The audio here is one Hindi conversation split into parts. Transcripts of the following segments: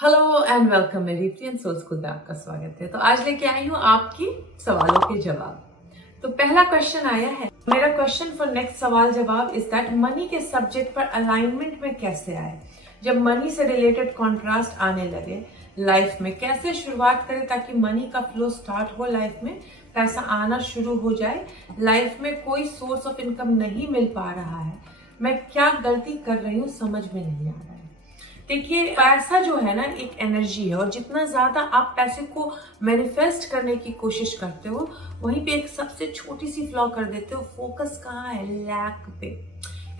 हेलो एंड वेलकम मेरी फ्री सोल स्कूल में आपका स्वागत है। तो आज लेके आई हूँ आपकी सवालों के जवाब। तो पहला क्वेश्चन आया है, मेरा क्वेश्चन फॉर नेक्स्ट सवाल जवाब इज दैट मनी के सब्जेक्ट पर अलाइनमेंट में कैसे आए। जब मनी से रिलेटेड कॉन्ट्रास्ट आने लगे लाइफ में, कैसे शुरुआत करें ताकि मनी का फ्लो स्टार्ट हो, लाइफ में पैसा आना शुरू हो जाए, लाइफ में कोई सोर्स ऑफ इनकम नहीं मिल पा रहा है, मैं क्या गलती कर रही हूँ समझ में नहीं आ रहा है। देखिए, पैसा जो है ना एक एनर्जी है, और जितना ज्यादा आप पैसे को मैनिफेस्ट करने की कोशिश करते हो वहीं पे एक सबसे छोटी सी फ्लॉ कर देते हो। फोकस कहाँ है? लैक पे।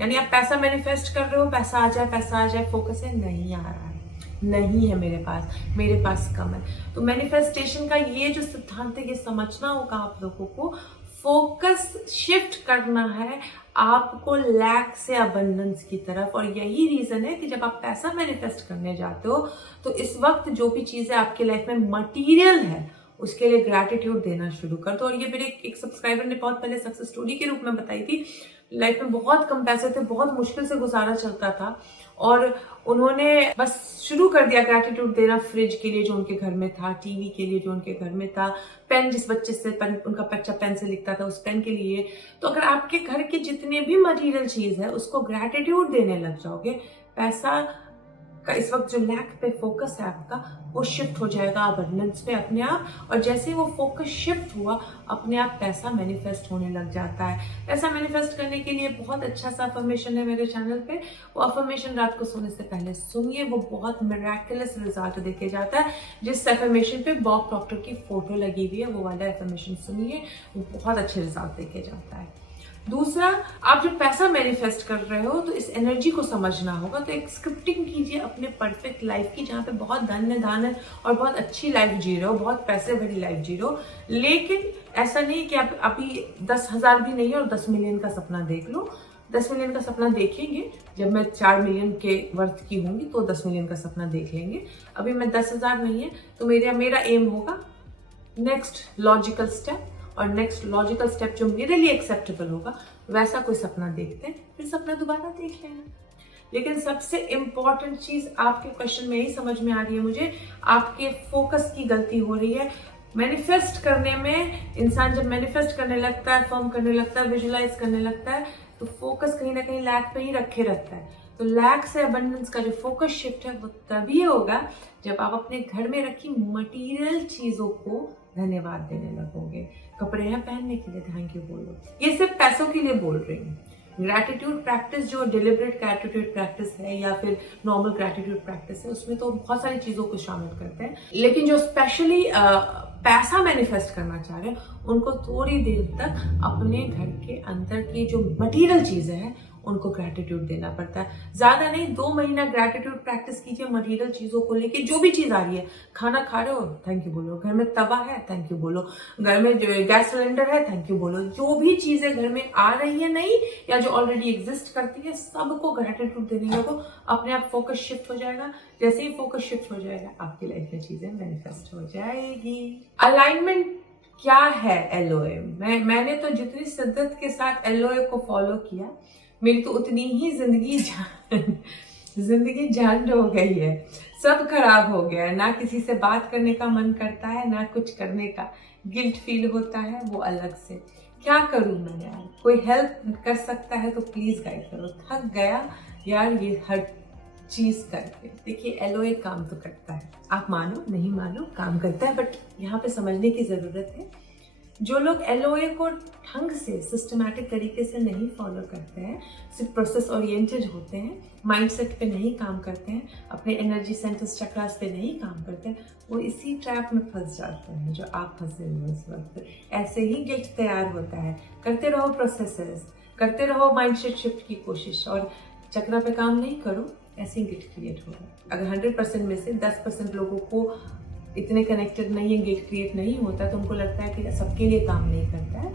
यानी आप पैसा मैनिफेस्ट कर रहे हो, पैसा आ जाए, फोकस है नहीं आ रहा है, नहीं है मेरे पास कम है। तो मैनिफेस्टेशन का ये जो सिद्धांत है ये समझना होगा आप लोगों को। फोकस शिफ्ट करना है आपको लैक से अबंडेंस की तरफ, और यही रीजन है कि जब आप पैसा मैनिफेस्ट करने जाते हो तो इस वक्त जो भी चीजें आपके लाइफ में मटेरियल है उसके लिए ग्रैटिट्यूड देना शुरू कर दो। और ये मेरे एक सब्सक्राइबर ने बहुत पहले सक्सेस स्टोरी के रूप में बताई थी। लाइफ में बहुत कम पैसे थे, बहुत मुश्किल से गुजारा चलता था, और उन्होंने बस शुरू कर दिया ग्रैटिट्यूड देना फ्रिज के लिए जो उनके घर में था, टीवी के लिए जो उनके घर में था, पेन जिस बच्चे से उनका बच्चा पेन से लिखता था उस पेन के लिए। तो अगर आपके घर के जितने भी मटेरियल चीज है उसको ग्रैटिट्यूड देने लग जाओगे, पैसा का इस वक्त जो लैक पे फोकस है आपका वो शिफ्ट हो जाएगा अबंडेंस पे अपने आप। और जैसे ही वो फोकस शिफ्ट हुआ अपने आप पैसा मैनिफेस्ट होने लग जाता है। पैसा मैनिफेस्ट करने के लिए बहुत अच्छा सा अफर्मेशन है मेरे चैनल पे, वो अफर्मेशन रात को सोने से पहले सुनिए, वो बहुत मिरेकुलस रिजल्ट देके जाता है। जिस अफर्मेशन पे बॉब प्रॉक्टर की फोटो लगी हुई है वो वाला अफर्मेशन सुनिए, वो बहुत अच्छे रिजल्ट देके जाता है। दूसरा, आप जब पैसा मैनिफेस्ट कर रहे हो तो इस एनर्जी को समझना होगा। तो एक स्क्रिप्टिंग कीजिए अपने परफेक्ट लाइफ की, जहाँ पे बहुत धन है और बहुत अच्छी लाइफ जी रहे हो, बहुत पैसे भरी लाइफ जी रहे हो। लेकिन ऐसा नहीं कि आप अभी 10,000 भी नहीं है और 10 मिलियन का सपना देख लो। 10 मिलियन का सपना देखेंगे जब मैं 4 मिलियन के वर्थ की होंगी तो 10 मिलियन का सपना देख लेंगे। अभी मैं 10,000 नहीं है तो मेरा एम होगा नेक्स्ट लॉजिकल स्टेप, और नेक्स्ट लॉजिकल स्टेप जो मेरे लिए एक्सेप्टेबल होगा वैसा कोई सपना देखते हैं, फिर सपना दोबारा देख लेना। लेकिन सबसे इंपॉर्टेंट चीज आपके क्वेश्चन में यही समझ में आ रही है मुझे, आपके फोकस की गलती हो रही है। मैनिफेस्ट करने में इंसान जब मैनिफेस्ट करने लगता है, फॉर्म करने लगता है, विजुलाइज करने लगता है, तो फोकस कहीं ना कहीं लैक पे ही रखे रहता है। तो लैक से अबंडेंस का जो फोकस शिफ्ट है वो तभी होगा जब आप अपने घर में रखी मटेरियल चीजों को धन्यवाद देने लगोगे। कपड़े हैं पहनने के लिए थैंक यू बोलो। ये सिर्फ पैसों के लिए बोल रही हूँ। ग्रैटिट्यूड प्रैक्टिस जो डिलिबरेट ग्रैटिट्यूड प्रैक्टिस है या फिर नॉर्मल ग्रैटिट्यूड प्रैक्टिस है उसमें तो बहुत सारी चीजों को शामिल करते हैं, लेकिन जो स्पेशली पैसा मैनिफेस्ट करना चाह रहे हैं उनको थोड़ी देर तक अपने घर के अंदर की जो मटेरियल चीजें हैं उनको ग्रैटिट्यूड देना पड़ता है। ज्यादा नहीं, 2 महीना ग्रैटिट्यूड प्रैक्टिस कीजिए मटेरियल चीजों को लेके। जो भी चीज आ रही है, खाना खा रहे हो थैंक यू बोलो, घर में तवा है थैंक यू बोलो, घर में गैस सिलेंडर है थैंक यू बोलो। जो भी चीजें घर में आ रही है नहीं या जो ऑलरेडी एग्जिस्ट करती है सबको ग्रैटिट्यूड देने लगो, अपने आप फोकस शिफ्ट हो जाएगा। जैसे ही फोकस शिफ्ट हो जाएगा आपकी लाइफ में चीजें मैनिफेस्ट हो जाएगी। अलाइनमेंट क्या है? एलओए मैंने तो जितनी शिद्दत के साथ एलओए को फॉलो किया मेरी तो उतनी ही जिंदगी झंड हो गई है, सब खराब हो गया है। ना किसी से बात करने का मन करता है, ना कुछ करने का, गिल्ट फील होता है वो अलग से। क्या करूं मैं यार? कोई हेल्प कर सकता है तो प्लीज गाइड करो। थक गया यार ये हर चीज करके। देखिए, एलओए काम तो करता है, आप मानो नहीं मानो काम करता है, बट यहाँ पे समझने की जरूरत है जो लोग एलओए को ढंग से सिस्टमैटिक तरीके से नहीं फॉलो करते हैं, सिर्फ प्रोसेस ओरिएंटेड होते हैं, माइंडसेट पे नहीं काम करते हैं, अपने एनर्जी सेंटर्स चक्रास पे नहीं काम करते हैं, वो इसी ट्रैप में फंस जाते हैं जो आप फंसे हुए इस वक्त। ऐसे ही गिल्ट तैयार होता है। करते रहो प्रोसेसेस, करते रहो माइंडसेट शिफ्ट की कोशिश, और चक्रा पे काम नहीं करो, ऐसे ही गिल्ट क्रिएट होगा। अगर 100% में से 10% लोगों को इतने कनेक्टेड नहीं है, गिल्ट क्रिएट नहीं होता, तो उनको लगता है कि सबके लिए काम नहीं करता है।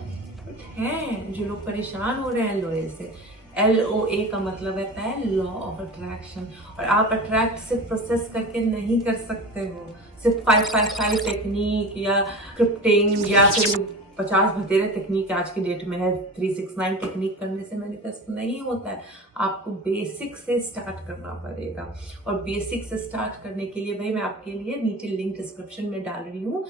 बट हैं जो लोग परेशान हो रहे हैं एलओए से। एलओए का मतलब रहता है लॉ ऑफ अट्रैक्शन, और आप अट्रैक्ट सिर्फ प्रोसेस करके नहीं कर सकते हो, सिर्फ 555 टेक्निक या स्क्रिप्टिंग या फिर 50 बतेरे टेक्निक आज की डेट में है, 369 टेक्निक करने से मैनिफेस्ट नहीं होता है। आपको बेसिक से स्टार्ट करना पड़ेगा, और बेसिक से स्टार्ट करने के लिए भाई मैं आपके लिए नीचे लिंक डिस्क्रिप्शन में डाल रही हूँ,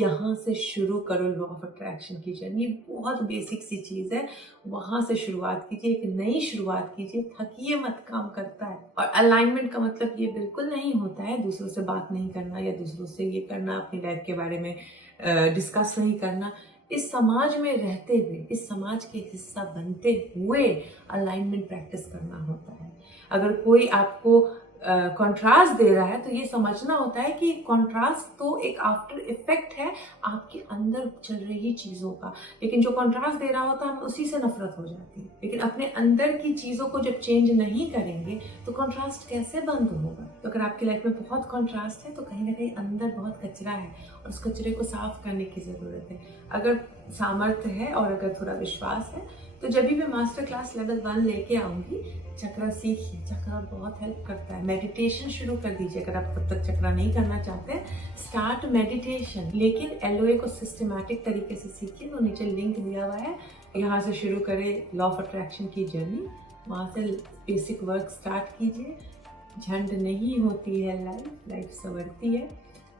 यहाँ से शुरू करो लॉ ऑफ अट्रैक्शन की जर्नी। बहुत बेसिक सी चीज़ है, वहाँ से शुरुआत कीजिए, एक नई शुरुआत कीजिए, थकिए मत, काम करता है। और अलाइनमेंट का मतलब ये बिल्कुल नहीं होता है दूसरों से बात नहीं करना या दूसरों से ये करना, अपनी लाइफ के बारे में डिस्कस नहीं करना। इस समाज में रहते हुए, इस समाज के हिस्सा बनते हुए अलाइनमेंट प्रैक्टिस करना होता है। अगर कोई आपको कॉन्ट्रास्ट दे रहा है तो ये समझना होता है कि कॉन्ट्रास्ट तो एक आफ्टर इफेक्ट है आपके अंदर चल रही चीज़ों का, लेकिन जो कॉन्ट्रास्ट दे रहा होता है हमें उसी से नफरत हो जाती है। लेकिन अपने अंदर की चीज़ों को जब चेंज नहीं करेंगे तो कॉन्ट्रास्ट कैसे बंद होगा। तो अगर आपकी लाइफ में बहुत कॉन्ट्रास्ट है तो कहीं ना कहीं अंदर बहुत कचरा है, और उस कचरे को साफ करने की ज़रूरत है। अगर सामर्थ्य है और अगर थोड़ा विश्वास है तो जब भी मैं मास्टर क्लास लेवल 1 लेके आऊँगी, चक्रा सीखिए। चक्रा बहुत हेल्प करता है। मेडिटेशन शुरू कर दीजिए अगर आप तब तक चक्रा नहीं करना चाहते, स्टार्ट मेडिटेशन, लेकिन एलओए को सिस्टमैटिक तरीके से सीखिए। तो नीचे लिंक दिया हुआ है, यहाँ से शुरू करें लॉ ऑफ अट्रैक्शन की जर्नी, वहाँ से बेसिक वर्क स्टार्ट कीजिए। झंड नहीं होती है लाइफ संवरती है।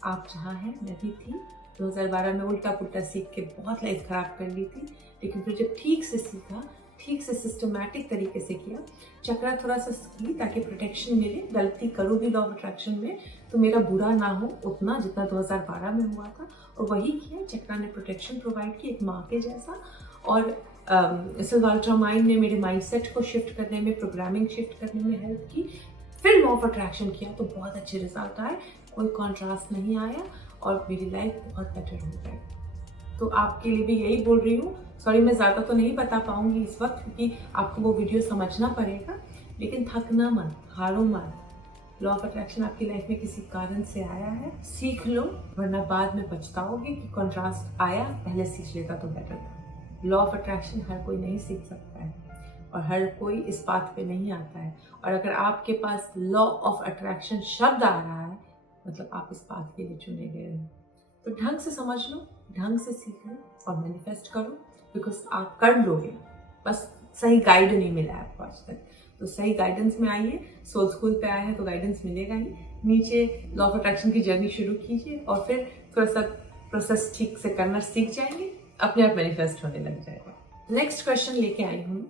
आप जहाँ हैं मैं भी थी, 2012 में उल्टा पुल्टा सीख के बहुत लाइफ खराब कर ली थी, लेकिन फिर जब ठीक से सीखा, ठीक से सिस्टमैटिक तरीके से किया, चक्रा थोड़ा सा की ताकि प्रोटेक्शन मिले। गलती करूँ भी लॉ ऑफ अट्रैक्शन में तो मेरा बुरा ना हो उतना जितना 2012 में हुआ था, और वही किया। चक्रा ने प्रोटेक्शन प्रोवाइड की एक माँ के जैसा, और सिल्वर अल्ट्रामाइंड ने मेरे माइंडसेट को शिफ्ट करने में, प्रोग्रामिंग शिफ्ट करने में हेल्प की। फिर लॉ ऑफ अट्रैक्शन किया तो बहुत अच्छे रिजल्ट आए, कोई कॉन्ट्रास्ट नहीं आया और मेरी लाइफ बहुत बेटर हो गई। तो आपके लिए भी यही बोल रही हूँ। सॉरी मैं ज़्यादा तो नहीं बता पाऊंगी इस वक्त क्योंकि आपको वो वीडियो समझना पड़ेगा, लेकिन थकना मत, हारो मत। लॉ ऑफ अट्रैक्शन आपकी लाइफ में किसी कारण से आया है, सीख लो, वरना बाद में पछताओगे कि कॉन्ट्रास्ट आया, पहले सीख लेता तो बेटर था। लॉ ऑफ अट्रैक्शन हर कोई नहीं सीख सकता है और हर कोई इस बात पे नहीं आता है, और अगर आपके पास लॉ ऑफ अट्रैक्शन शब्द आ रहा है मतलब आप इस बात के लिए चुने गए हैं। तो ढंग से समझ लो, ढंग से सीख लो और मैनिफेस्ट करो, बिकॉज आप कर लोगे। बस सही गाइड नहीं मिला है आपको आज तक, तो सही गाइडेंस में आइए। सोल स्कूल पे आए हैं तो गाइडेंस मिलेगा ही। नीचे लॉ ऑफ अट्रैक्शन की जर्नी शुरू कीजिए और फिर थोड़ा सा प्रोसेस ठीक से करना सीख जाएंगे, अपने आप मैनिफेस्ट होने लग जाएगा। नेक्स्ट क्वेश्चन लेके आई हूँ।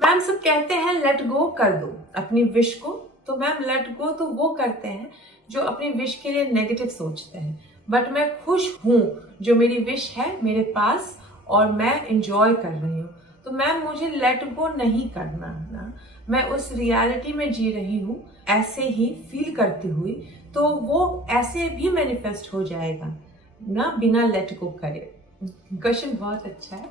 मैम सब कहते हैं लेट गो कर दो अपनी विश को, तो मैम लेट गो तो वो करते हैं जो अपनी विश के लिए नेगेटिव सोचते हैं, बट मैं खुश हूँ जो मेरी विश है मेरे पास और मैं एंजॉय कर रही हूँ। तो मैम मुझे लेट गो नहीं करना ना, मैं उस रियलिटी में जी रही हूँ ऐसे ही फील करती हुई, तो वो ऐसे भी मैनिफेस्ट हो जाएगा ना बिना लेट गो करे। क्वेश्चन बहुत अच्छा है।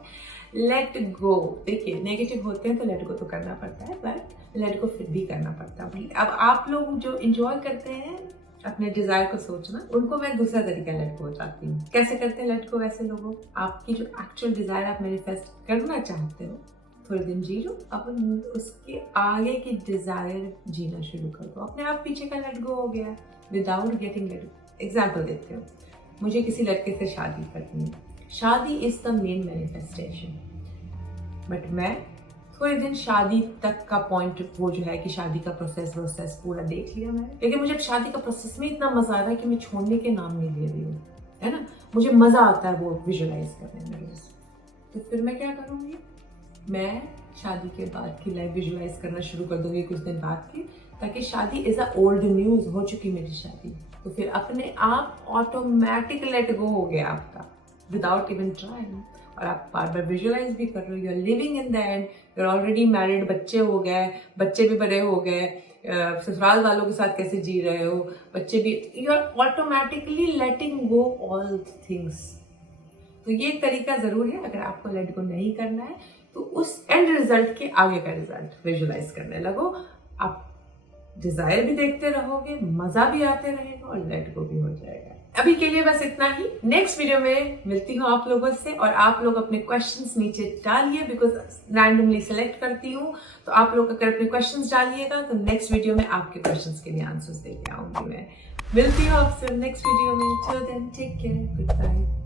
लेट गो, देखिए नेगेटिव होते हैं तो लेट गो तो करना पड़ता है, बट लेट गो फिर भी करना पड़ता है। अब आप लोग जो एंजॉय करते हैं अपने डिजायर को सोचना, उनको मैं दूसरा तरीका लेट गो चाहती हूँ। कैसे करते हैं लेट गो वैसे लोगों, आपकी जो एक्चुअल डिजायर आप मैनिफेस्ट करना चाहते हो थोड़े दिन जी लो, अब उसके आगे की डिजायर जीना शुरू कर दो, अपने आप पीछे का लेट गो हो गया without getting let go. Example देते हो, मुझे किसी लड़के से शादी करनी है, शादी is the main manifestation, but मैं थोड़े दिन शादी तक का पॉइंट वो जो है कि शादी का प्रोसेस पूरा देख लिया मैंने, लेकिन मुझे अब शादी का प्रोसेस में इतना मजा आ रहा है कि मैं छोड़ने के नाम नहीं ले रही हूँ, है ना। मुझे मजा आता है वो विजुअलाइज करने में। तो फिर मैं क्या करूँगी, मैं शादी के बाद की लाइफ विजुअलाइज करना शुरू कर दूंगी कुछ दिन बाद की, ताकि शादी इज अ ओल्ड न्यूज हो चुकी मेरी शादी, तो फिर अपने आप ऑटोमेटिक लेट गो हो गया आपका विदाउट इवन ट्राइंग, और आप बार बार विजुअलाइज भी कर रहे हो, you are living in the end, you are already married, बच्चे हो गए, बच्चे भी बड़े हो गए, ससुराल वालों के साथ कैसे जी रहे हो, बच्चे भी, you are automatically letting go all things. तो ये एक तरीका जरूर है, अगर आपको लेट गो नहीं करना है तो उस एंड रिजल्ट के आगे का रिजल्ट विजुअलाइज करने लगो, आप डिजायर भी देखते रहोगे, मजा भी आते रहेगा और लेट गो भी हो जाएगा। अभी के लिए बस इतना ही। नेक्स्ट वीडियो में मिलती हूँ आप लोगों से, और आप लोग अपने क्वेश्चंस नीचे डालिए, बिकॉज रैंडमली सेलेक्ट करती हूँ, तो आप लोग अगर अपने क्वेश्चंस डालिएगा तो नेक्स्ट वीडियो में आपके क्वेश्चंस के लिए आंसर्स देके आऊंगी मैं। मिलती हूँ आपसे नेक्स्ट वीडियो में। Till then take care, good bye.